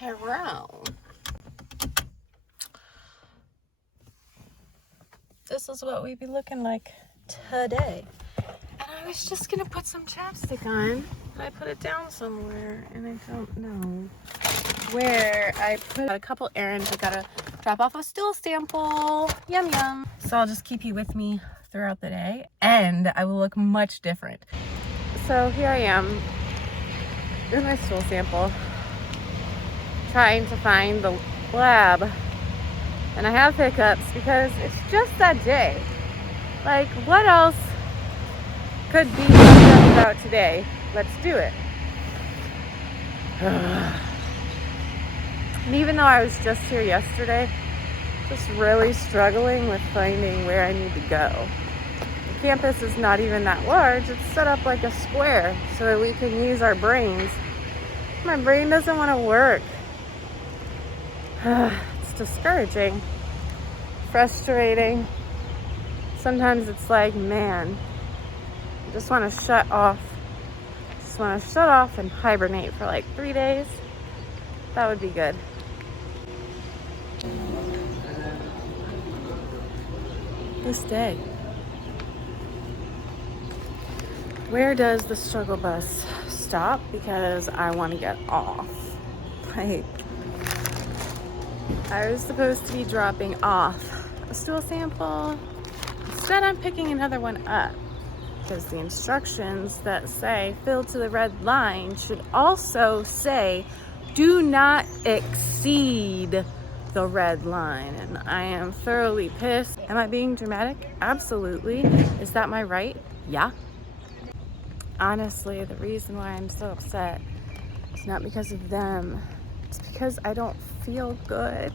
Hello. This is what we be looking like today. And I was just gonna put some chapstick on. I put it down somewhere and I don't know where. I put a couple errands. I gotta drop off a stool sample. Yum yum. So I'll just keep you with me throughout the day and I will look much different. So here I am in my stool sample, trying to find the lab. And I have hiccups because it's just that day. Like, what else could be talked about today? Let's do it. And even though I was just here yesterday, just really struggling with finding where I need to go. The campus is not even that large. It's set up like a square so that we can use our brains. My brain doesn't want to work. It's discouraging, frustrating. Sometimes it's like, man, I just want to shut off. Just want to shut off and hibernate for like 3 days. That would be good. This day. Where does the struggle bus stop? Because I want to get off. Like, I was supposed to be dropping off a stool sample. Instead, I'm picking another one up because the instructions that say fill to the red line should also say do not exceed the red line. And I am thoroughly pissed. Am I being dramatic? Absolutely. Is that my right? Yeah. Honestly, the reason why I'm so upset is not because of them. It's because I don't feel good.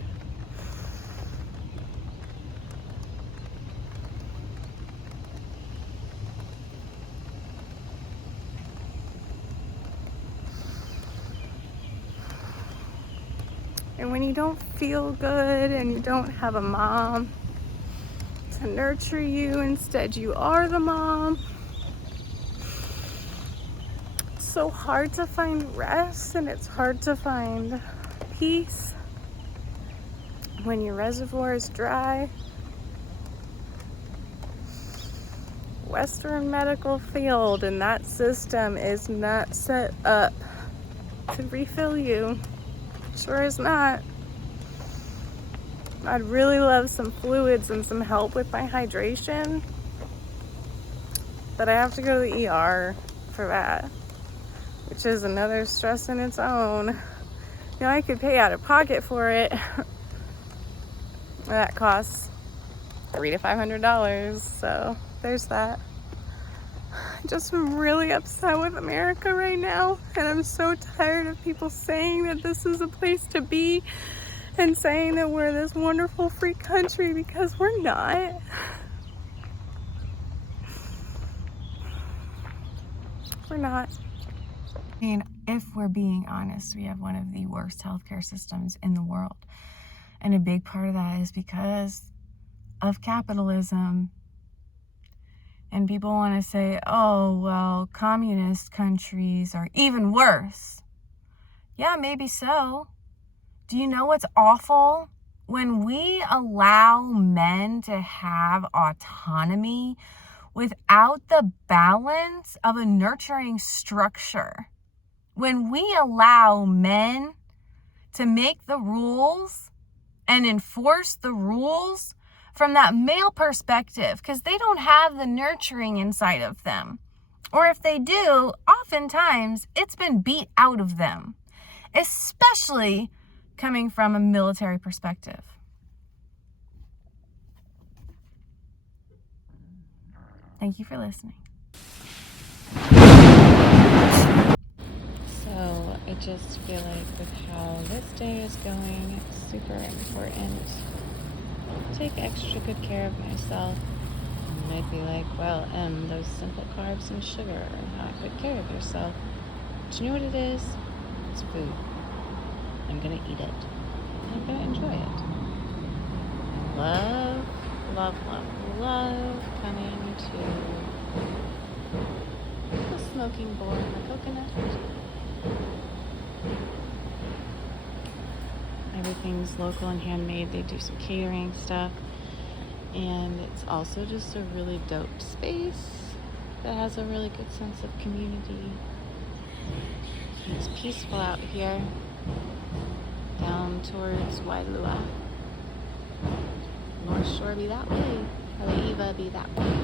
And when you don't feel good and you don't have a mom to nurture you, instead you are the mom. It's so hard to find rest and it's hard to find peace when your reservoir is dry. Western medical field and that system is not set up to refill you. Sure is not. I'd really love some fluids and some help with my hydration, but I have to go to the ER for that, which is another stress in its own. You know, I could pay out of pocket for it. That costs $300 to $500, so there's that. I just am really upset with America right now, and I'm so tired of people saying that this is a place to be and saying that we're this wonderful free country, because we're not. We're not. I mean, if we're being honest, we have one of the worst healthcare systems in the world. And a big part of that is because of capitalism. And people want to say, oh, well, communist countries are even worse. Yeah, maybe so. Do you know what's awful? When we allow men to have autonomy without the balance of a nurturing structure, when we allow men to make the rules and enforce the rules from that male perspective, because they don't have the nurturing inside of them. Or if they do, oftentimes it's been beat out of them, especially coming from a military perspective. Thank you for listening. So I just feel like with how this day is going, it's super important. Take extra good care of myself. You might be like, well, those simple carbs and sugar are not good care of yourself. But you know what it is? It's food. I'm gonna eat it. I'm gonna enjoy it. Love, love, love, love coming to the smoking board, the coconut. Everything's local and handmade. They do some catering stuff. And it's also just a really dope space that has a really good sense of community. It's peaceful out here, down towards Wailua. North Shore be that way, Haleiwa be that way.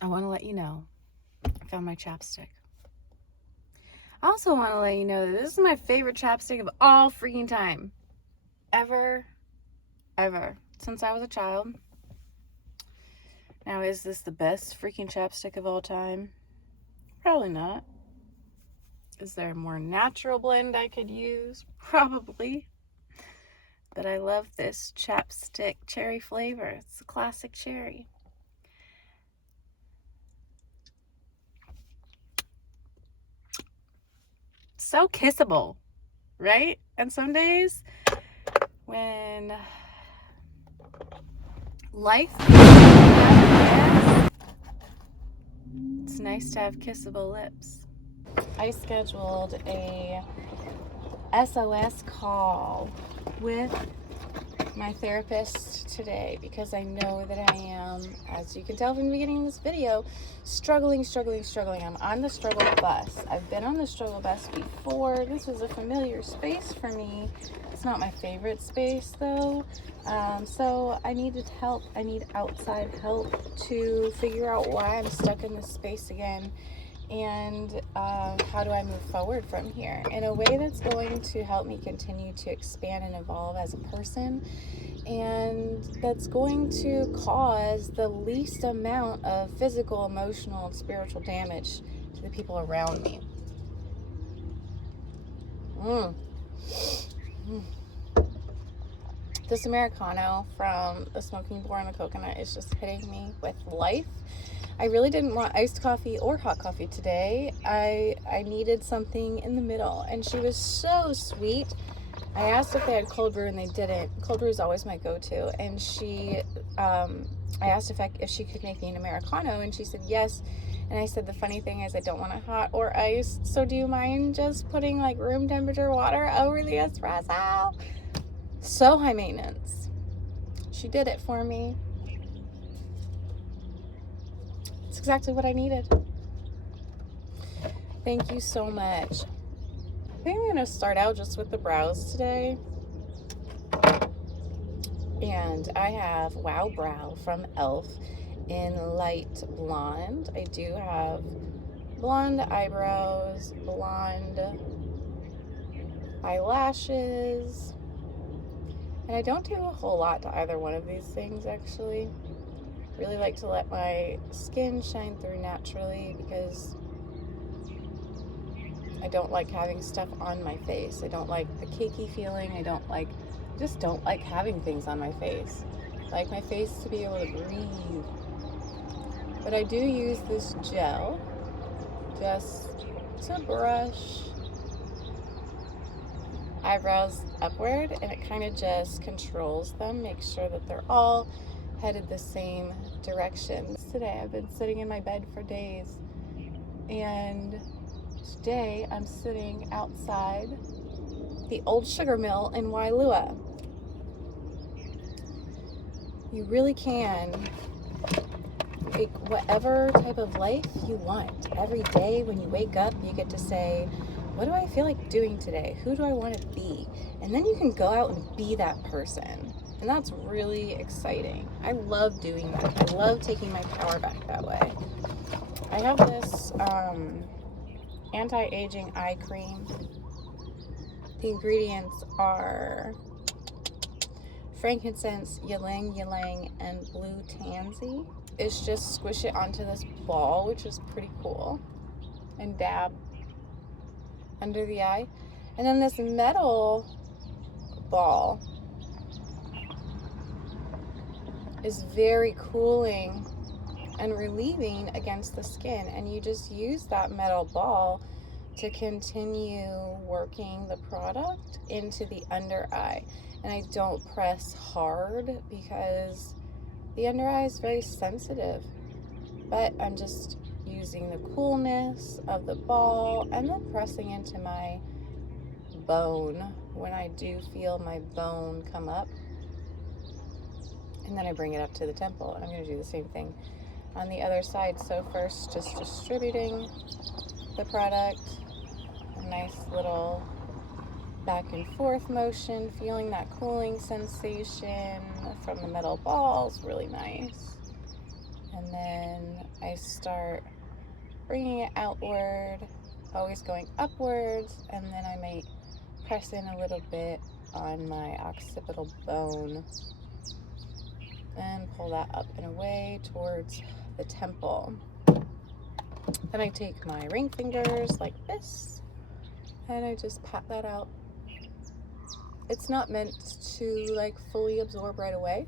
I want to let you know I found my chapstick. I also want to let you know that this is my favorite chapstick of all freaking time. Ever. Since I was a child. Now, is this the best freaking chapstick of all time? Probably not. Is there a more natural blend I could use? Probably. But I love this chapstick cherry flavor. It's a classic cherry. So kissable, right? And some days when life, it's nice to have kissable lips. I scheduled a SOS call with my therapist today because I know that I am, as you can tell from the beginning of this video, struggling. I'm on the struggle bus. I've been on the struggle bus before. This was a familiar space for me. It's not my favorite space though. So I needed help. I need outside help to figure out why I'm stuck in this space again. And how do I move forward from here in a way that's going to help me continue to expand and evolve as a person, and that's going to cause the least amount of physical, emotional, and spiritual damage to the people around me. This Americano from the Smoking Boar and the Coconut is just hitting me with life. I really didn't want iced coffee or hot coffee today. I needed something in the middle, and she was so sweet. I asked if they had cold brew, and they didn't. Cold brew is always my go-to, and I asked if she could make me an Americano, and she said yes. And I said, the funny thing is I don't want it hot or iced, so do you mind just putting like room temperature water over the espresso? So high maintenance. She did it for me. It's exactly what I needed. Thank you so much. I think I'm going to start out just with the brows today. And I have Wow Brow from e.l.f. in light blonde. I do have blonde eyebrows, blonde eyelashes. And I don't do a whole lot to either one of these things, actually. Really like to let my skin shine through naturally because I don't like having stuff on my face. I don't like the cakey feeling. I just don't like having things on my face. I like my face to be able to breathe. But I do use this gel just to brush eyebrows upward, and it kind of just controls them, makes sure that they're all headed the same direction. Today I've been sitting in my bed for days, and today I'm sitting outside the old sugar mill in Wailua. You really can make whatever type of life you want. Every day when you wake up, you get to say, what do I feel like doing today? Who do I want to be? And then you can go out and be that person. And that's really exciting. I love doing that. I love taking my power back that way. I have this anti-aging eye cream. The ingredients are frankincense, ylang ylang, and blue tansy. is just squish it onto this ball, which is pretty cool, and dab under the eye. And then this metal ball is very cooling and relieving against the skin, and you just use that metal ball to continue working the product into the under eye. And I don't press hard because the under eye is very sensitive, but I'm just using the coolness of the ball and then pressing into my bone when I do feel my bone come up, and then I bring it up to the temple. And I'm going to do the same thing on the other side. So first, just distributing the product, a nice little back and forth motion, feeling that cooling sensation from the metal balls, really nice. And then I start bringing it outward, always going upwards, and then I may press in a little bit on my occipital bone and pull that up and away towards the temple. Then I take my ring fingers like this, and I just pat that out. It's not meant to like fully absorb right away,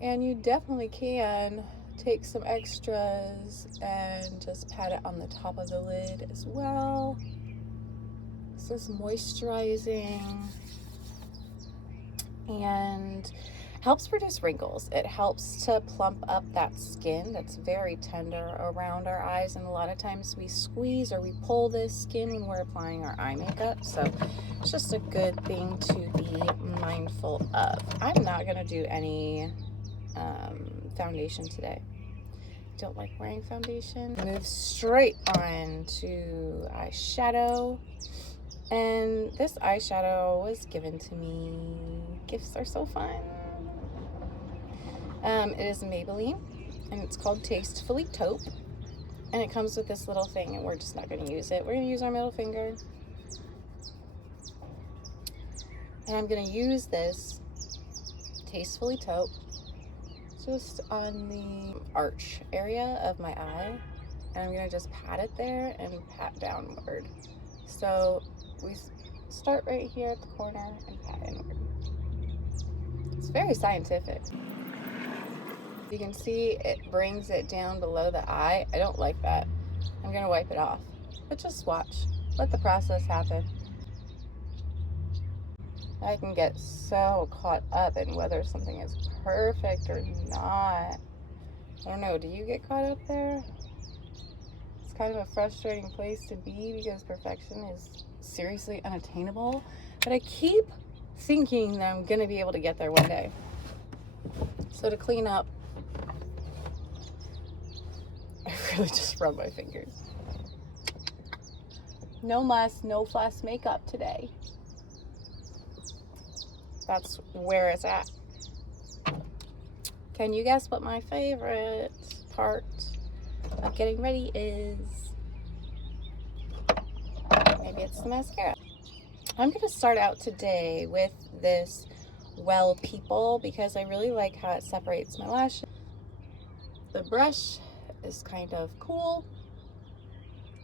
and you definitely can take some extras and just pat it on the top of the lid as well. This is moisturizing and helps reduce wrinkles. It helps to plump up that skin that's very tender around our eyes, and a lot of times we squeeze or we pull this skin when we're applying our eye makeup, so it's just a good thing to be mindful of. I'm not going to do any foundation today. Don't like wearing foundation. Move straight on to eyeshadow, and this eyeshadow was given to me. Gifts are so fun. It is Maybelline, and it's called Tastefully Taupe, and it comes with this little thing, and we're just not going to use it. We're going to use our middle finger, and I'm going to use this Tastefully Taupe just on the arch area of my eye, and I'm going to just pat it there and pat downward. So we start right here at the corner and pat inward. It's very scientific. You can see it brings it down below the eye. I don't like that. I'm going to wipe it off. But just watch. Let the process happen. I can get so caught up in whether something is perfect or not. I don't know. Do you get caught up there? It's kind of a frustrating place to be because perfection is seriously unattainable. But I keep thinking that I'm going to be able to get there one day. So to clean up, I really just rub my fingers. No muss, no fuss makeup today. That's where it's at. Can you guess what my favorite part of getting ready is? Maybe it's the mascara. I'm going to start out today with this Well People because I really like how it separates my lashes. The brush is kind of cool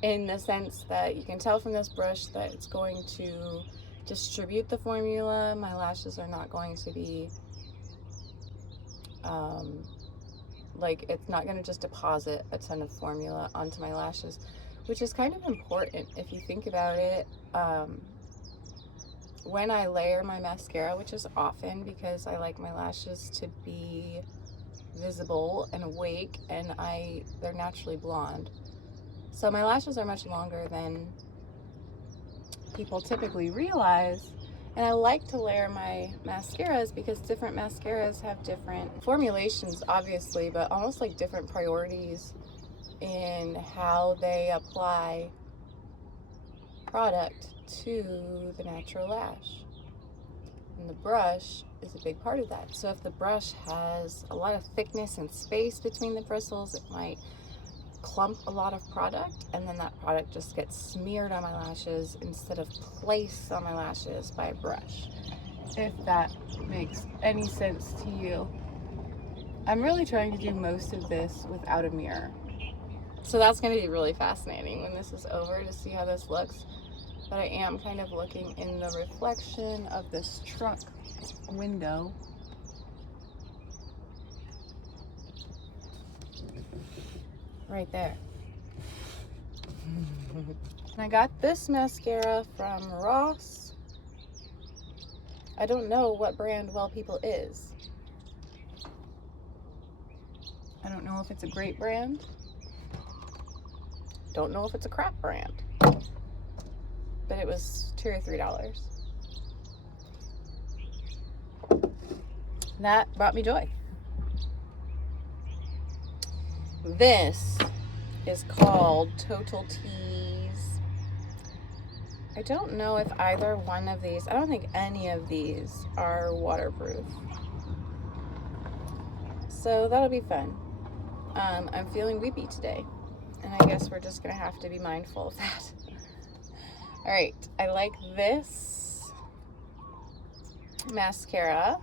in the sense that you can tell from this brush that it's going to distribute the formula. My lashes are not going to be like, it's not going to just deposit a ton of formula onto my lashes, which is kind of important if you think about it. When I layer my mascara, which is often because I like my lashes to be visible and awake, and they're naturally blonde, so my lashes are much longer than people typically realize, and I like to layer my mascaras because different mascaras have different formulations, obviously, but almost like different priorities in how they apply product to the natural lash. And the brush is a big part of that. So if the brush has a lot of thickness and space between the bristles, it might clump a lot of product, and then that product just gets smeared on my lashes instead of placed on my lashes by a brush, if that makes any sense to you. I'm really trying to do most of this without a mirror. So that's going to be really fascinating when this is over to see how this looks. But I am kind of looking in the reflection of this truck window. Right there. And I got this mascara from Ross. I don't know what brand Well People is. I don't know if it's a great brand. Don't know if it's a crap brand. But it was $2 or $3. That brought me joy. This is called Total Tease. I don't know if either one of these, I don't think any of these are waterproof. So that'll be fun. I'm feeling weepy today, and I guess we're just gonna have to be mindful of that. All right, I like this mascara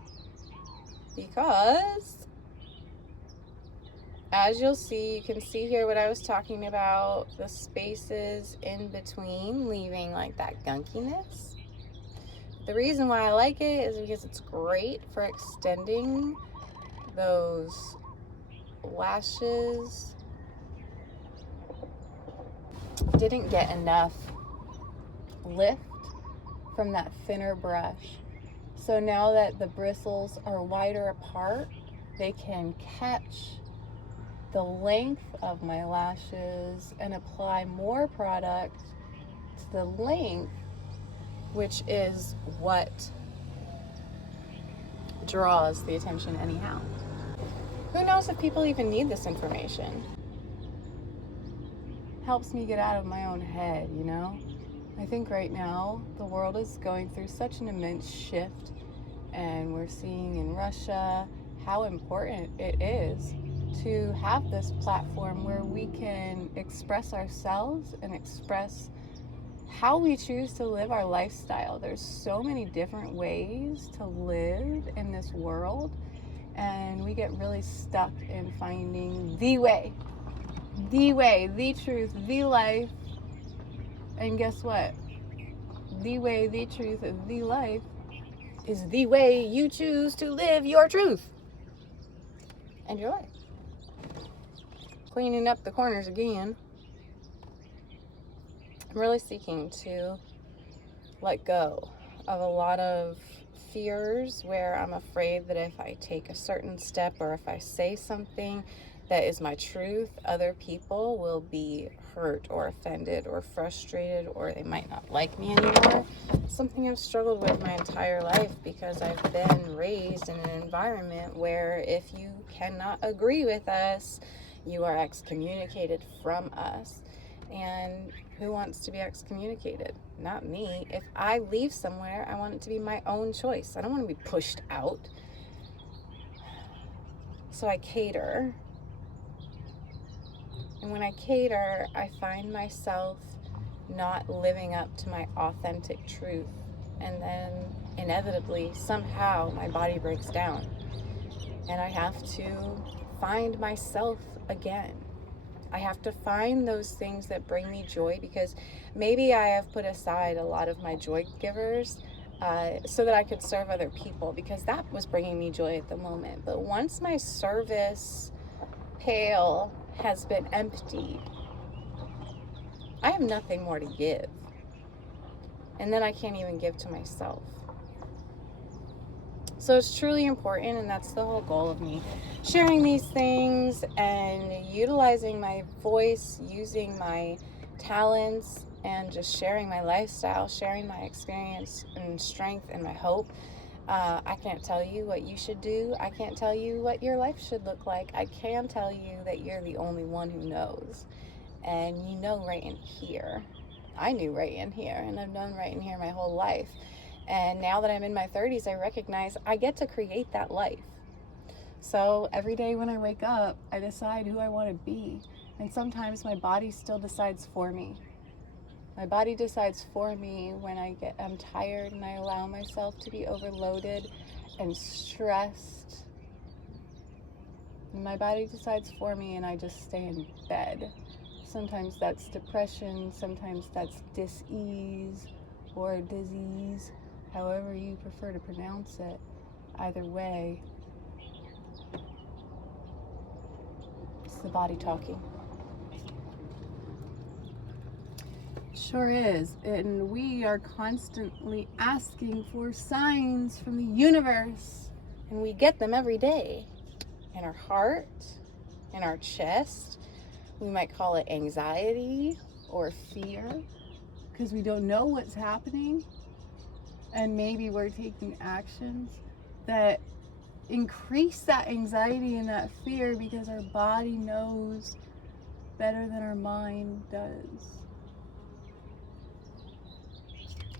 because, as you'll see, you can see here what I was talking about, the spaces in between leaving like that gunkiness. The reason why I like it is because it's great for extending those lashes. Didn't get enough lift from that thinner brush. So now that the bristles are wider apart, they can catch the length of my lashes and apply more product to the length, which is what draws the attention anyhow. Who knows if people even need this information? Helps me get out of my own head, you know? I think right now the world is going through such an immense shift, and we're seeing in Russia how important it is to have this platform where we can express ourselves and express how we choose to live our lifestyle. There's so many different ways to live in this world, and we get really stuck in finding the way, the truth, the life. And guess what? The way, the truth, the life is the way you choose to live your truth and your life. Cleaning up the corners again. I'm really seeking to let go of a lot of fears where I'm afraid that if I take a certain step or if I say something that is my truth, other people will be hurt or offended or frustrated, or they might not like me anymore. Something I've struggled with my entire life because I've been raised in an environment where if you cannot agree with us, you are excommunicated from us. And who wants to be excommunicated? Not me. If I leave somewhere, I want it to be my own choice. I don't want to be pushed out. So I cater. And when I cater, I find myself not living up to my authentic truth. And then inevitably, somehow, my body breaks down. And I have to find myself again. I have to find those things that bring me joy, because maybe I have put aside a lot of my joy givers so that I could serve other people, because that was bringing me joy at the moment. But once my service pail has been emptied, I have nothing more to give. And then I can't even give to myself. So it's truly important, and that's the whole goal of me sharing these things and utilizing my voice, using my talents, and just sharing my lifestyle, sharing my experience and strength and my hope. I can't tell you what you should do. I can't tell you what your life should look like. I can tell you that you're the only one who knows. And you know right in here. I knew right in here, and I've known right in here my whole life. And now that I'm in my 30s, I recognize I get to create that life. So every day when I wake up, I decide who I want to be. And sometimes my body still decides for me. My body decides for me when I'm tired and I allow myself to be overloaded and stressed And my body decides for me, and I just stay in bed. Sometimes that's depression, sometimes that's dis-ease or disease, however you prefer to pronounce it. Either way, it's the body talking. Sure is. And we are constantly asking for signs from the universe. And we get them every day. In our heart, in our chest. We might call it anxiety or fear, because we don't know what's happening. And maybe we're taking actions that increase that anxiety and that fear because our body knows better than our mind does.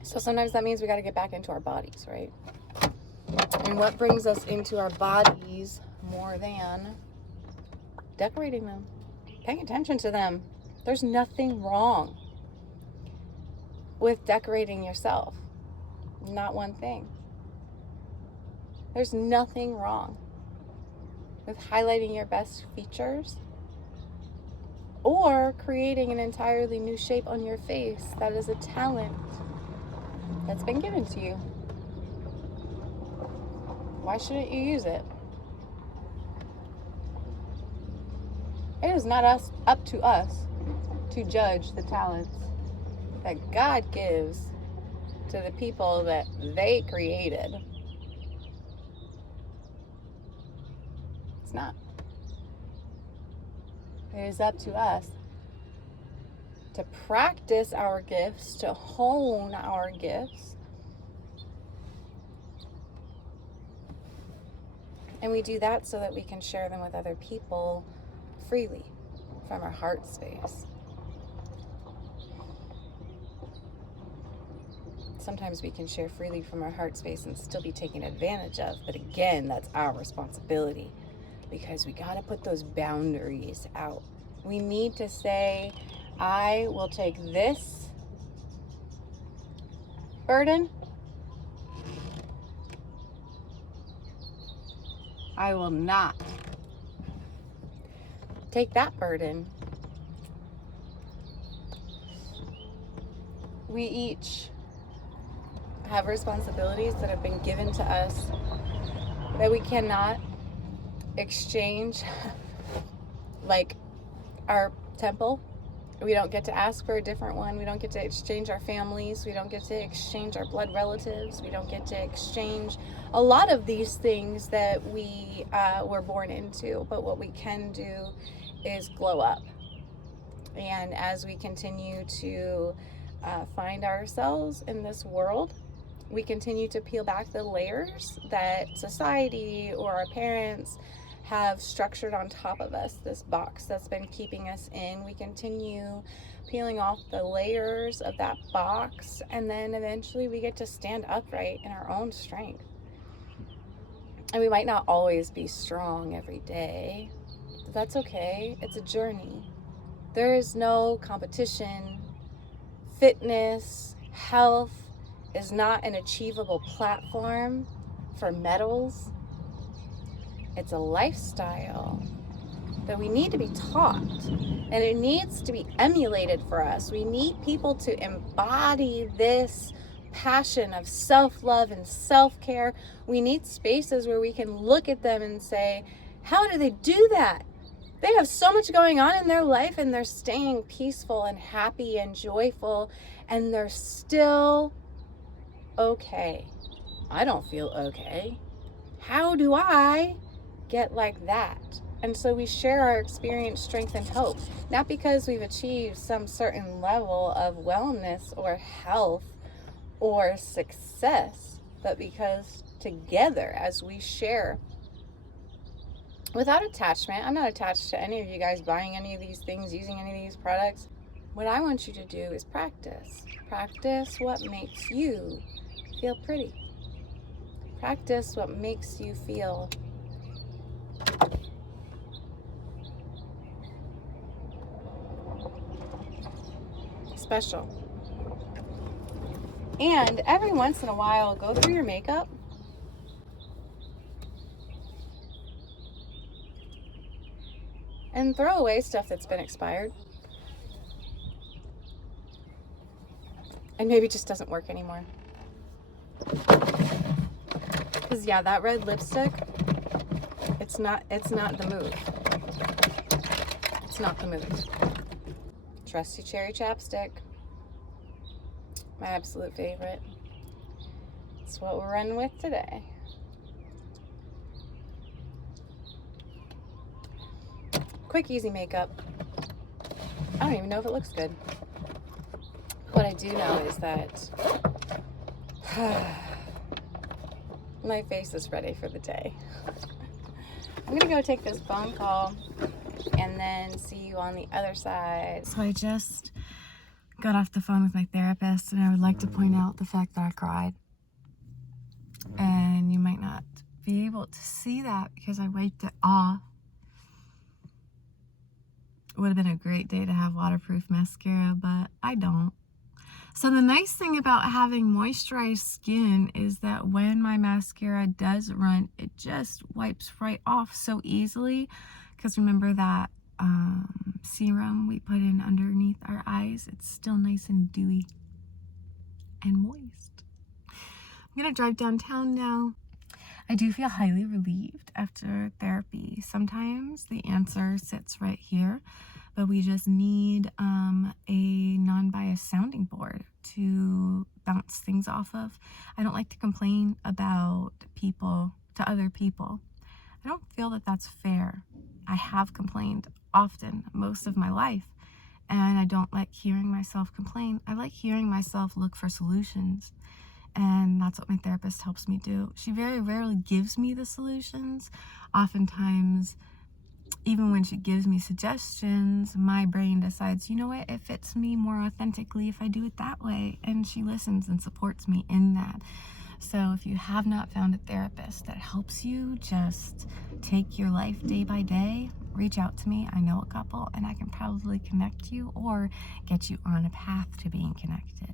So sometimes that means we got to get back into our bodies, right? And what brings us into our bodies more than decorating them, paying attention to them? There's nothing wrong with decorating yourself. Not one thing. There's nothing wrong with highlighting your best features or creating an entirely new shape on your face. That is a talent that's been given to you. Why shouldn't you use it? It is not up to us to judge the talents that God gives to the people that they created. It's not. It is up to us to practice our gifts, to hone our gifts. And we do that so that we can share them with other people freely from our heart space. Sometimes we can share freely from our heart space and still be taken advantage of. But again, that's our responsibility, because we got to put those boundaries out. We need to say, I will take this burden. I will not take that burden. We each have responsibilities that have been given to us that we cannot exchange, like our temple. We don't get to ask for a different one. We don't get to exchange our families. We don't get to exchange our blood relatives. We don't get to exchange a lot of these things that we were born into. But what we can do is glow up. And as we continue to find ourselves in this world, we continue to peel back the layers that society or our parents have structured on top of us, this box that's been keeping us in. We continue peeling off the layers of that box, and then eventually we get to stand upright in our own strength. And we might not always be strong every day, but that's okay. It's a journey. There is no competition. Fitness, health is not an achievable platform for medals. It's a lifestyle that we need to be taught, and it needs to be emulated for us. We need people to embody this passion of self-love and self-care. We need spaces where we can look at them and say, how do they do that? They have so much going on in their life, and they're staying peaceful and happy and joyful, and they're still okay. I don't feel okay. How do I get like that? And so we share our experience, strength, and hope, not because we've achieved some certain level of wellness or health or success, but because together, as we share without attachment. I'm not attached to any of you guys buying any of these things, using any of these products. What I want you to do is practice. Practice what makes you feel pretty. Practice what makes you feel special. And every once in a while, go through your makeup and throw away stuff that's been expired. And maybe just doesn't work anymore. Because yeah, that red lipstick, it's not the move. It's not the move. Trusty cherry chapstick. My absolute favorite. That's what we're running with today. Quick, easy makeup. I don't even know if it looks good. What I do know is that my face is ready for the day. I'm gonna go take this phone call and then see you on the other side. So I just got off the phone with my therapist, and I would like to point out the fact that I cried. And you might not be able to see that because I wiped it off. It would have been a great day to have waterproof mascara, but I don't. So the nice thing about having moisturized skin is that when my mascara does run, it just wipes right off so easily. Because remember that serum we put in underneath our eyes? It's still nice and dewy and moist. I'm gonna drive downtown now. I do feel highly relieved after therapy. Sometimes the answer sits right here, but we just need a non-biased sounding board to bounce things off of. I don't like to complain about people to other people. I don't feel that that's fair. I have complained often most of my life, and I don't like hearing myself complain. I like hearing myself look for solutions, and that's what my therapist helps me do. She very rarely gives me the solutions. Oftentimes, even when she gives me suggestions, my brain decides, you know what, it fits me more authentically if I do it that way. And she listens and supports me in that. So if you have not found a therapist that helps you just take your life day by day, reach out to me. I know a couple, and I can probably connect you or get you on a path to being connected.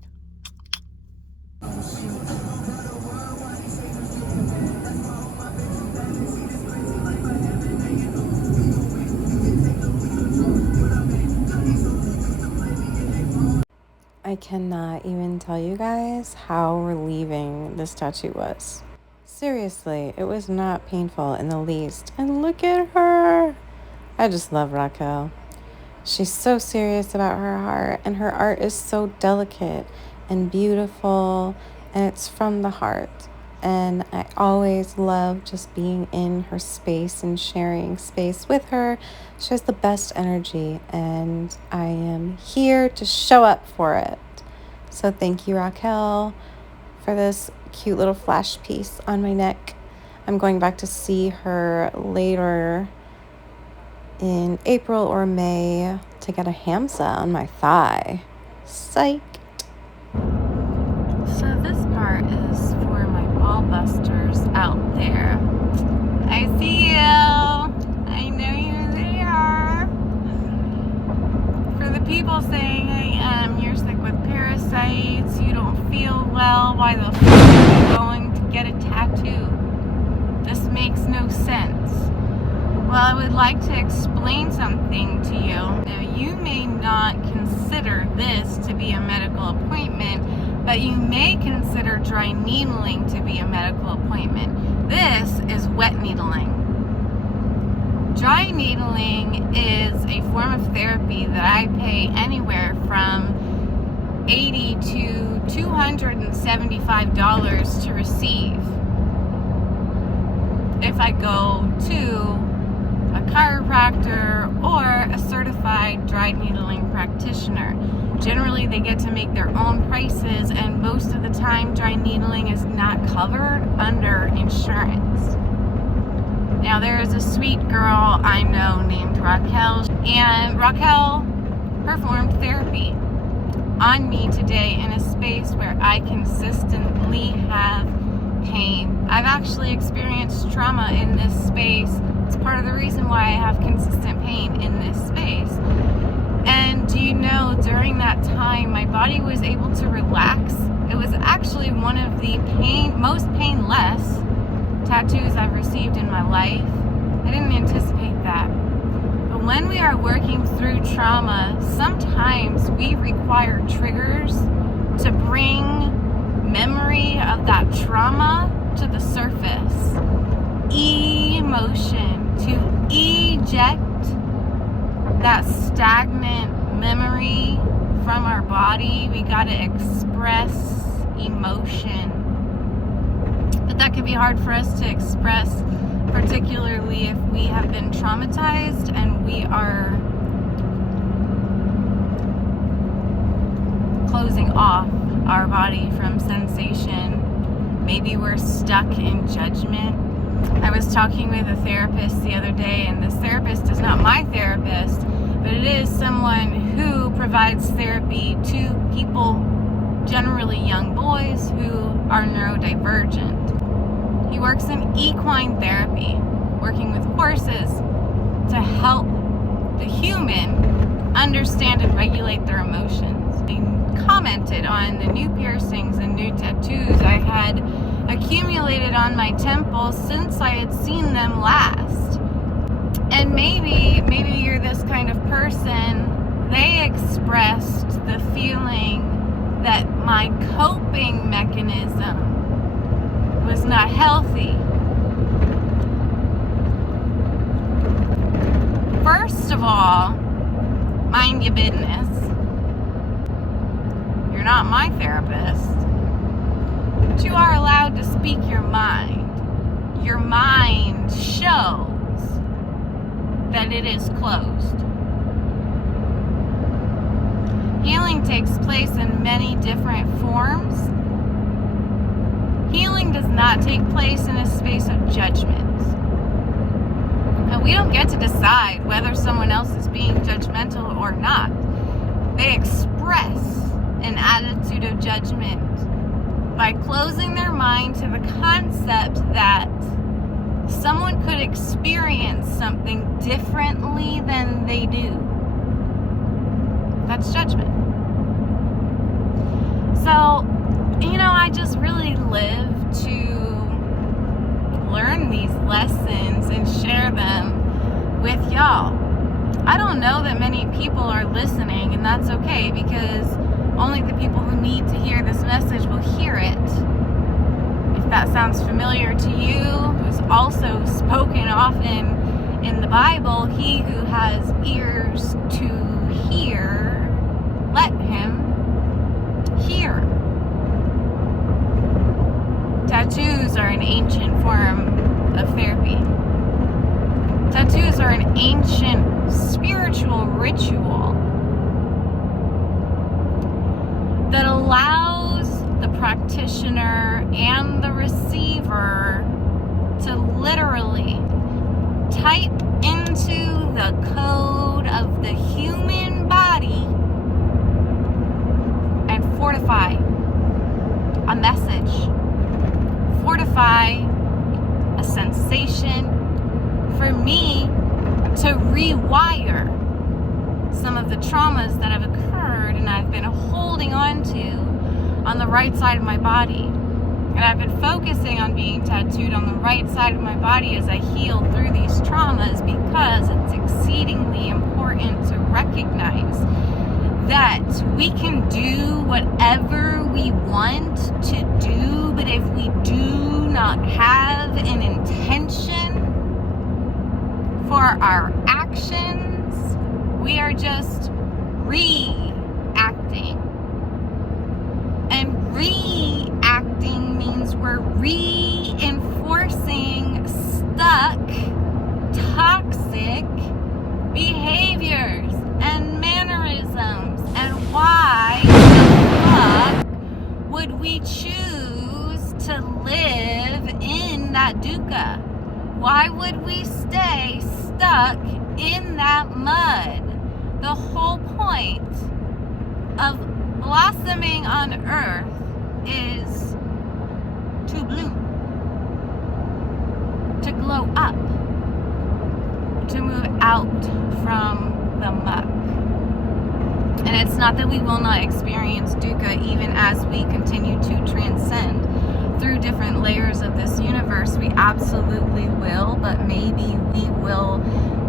I cannot even tell you guys how relieving this tattoo was. Seriously, it was not painful in the least. And look at her. I just love Raquel. She's so serious about her art, and her art is so delicate and beautiful, and it's from the heart. And I always love just being in her space and sharing space with her. She has the best energy, and I am here to show up for it. So thank you, Raquel, for this cute little flash piece on my neck. I'm going back to see her later in April or May to get a hamsa on my thigh. Psych. So this part is for my ball busters out there. I see you. I know you're there. For the people saying, hey, you're sick with parasites, you don't feel well, why the fuck are you going to get a tattoo? This makes no sense. Well, I would like to explain something to you. Now, you may not consider this to be a medical appointment, but you may consider dry needling to be a medical appointment. This is wet needling. Dry needling is a form of therapy that I pay anywhere from $80 to $275 to receive. If I go to a chiropractor or a certified dry needling practitioner. Generally, they get to make their own prices, and most of the time, dry needling is not covered under insurance. Now, there is a sweet girl I know named Raquel, and Raquel performed therapy on me today in a space where I consistently have pain. I've actually experienced trauma in this space. It's part of the reason why I have consistent pain in this space. And do you know, during that time, my body was able to relax. It was actually one of the most painless tattoos I've received in my life. I didn't anticipate that. But when we are working through trauma, sometimes we require triggers to bring memory of that trauma to the surface. Emotion, to eject that stagnant memory from our body. We got to express emotion. But that can be hard for us to express, particularly if we have been traumatized and we are closing off our body from sensation. Maybe we're stuck in judgment. I was talking with a therapist the other day, and this therapist is not my therapist, but it is someone who provides therapy to people, generally young boys, who are neurodivergent. He works in equine therapy, working with horses to help the human understand and regulate their emotions. He commented on the new piercings and new tattoos I had accumulated on my temples since I had seen them last. And maybe you're this kind of person. They expressed the feeling that my coping mechanism was not healthy. First of all, mind your business. You're not my therapist. But you are allowed to speak your mind. Your mind shows that it is closed. Healing takes place in many different forms. Healing does not take place in a space of judgment. And we don't get to decide whether someone else is being judgmental or not. They express an attitude of judgment by closing their mind to the concept that someone could experience something differently than they do. That's judgment. So, I just really live to learn these lessons and share them with y'all. I don't know that many people are listening, and that's okay, because only the people who need to hear this message will hear it. If that sounds familiar to you, it's also spoken often in the Bible, he who has ears to hear, let him hear. Tattoos are an ancient form of therapy. Tattoos are an ancient spiritual ritual that allows the practitioner and the receiver to literally type into the code of the human body and fortify a message, fortify a sensation, for me to rewire some of the traumas that have occurred and I've been holding on to on the right side of my body. And I've been focusing on being tattooed on the right side of my body as I heal through these traumas, because it's exceedingly important to recognize that we can do whatever we want to do, but if we do not have an intention for our actions, we are just reacting. And reacting means we're reinforcing stuck, toxic behaviors and mannerisms. And why the fuck would we choose to live in that dukkha? Why would we stay stuck in that mud? The whole point of blossoming on earth is to bloom, to glow up, to move out from the muck. And it's not that we will not experience dukkha even as we continue to transcend through different layers of this universe. We absolutely will, but maybe we will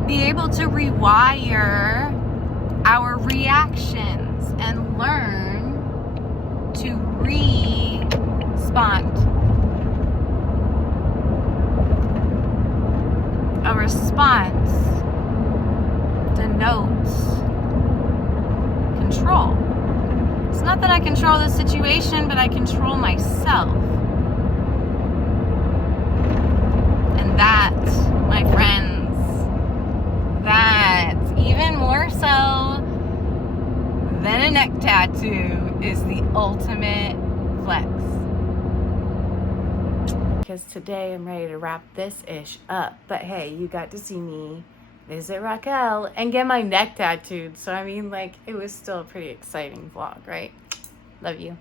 be able to rewire our reactions and learn to respond. A response denotes control. It's not that I control the situation, but I control myself. And that, my friends, that even more so than a neck tattoo is the ultimate flex. Because today I'm ready to wrap this ish up. But hey, you got to see me visit Raquel and get my neck tattooed. So I mean, like, it was still a pretty exciting vlog, right? Love you.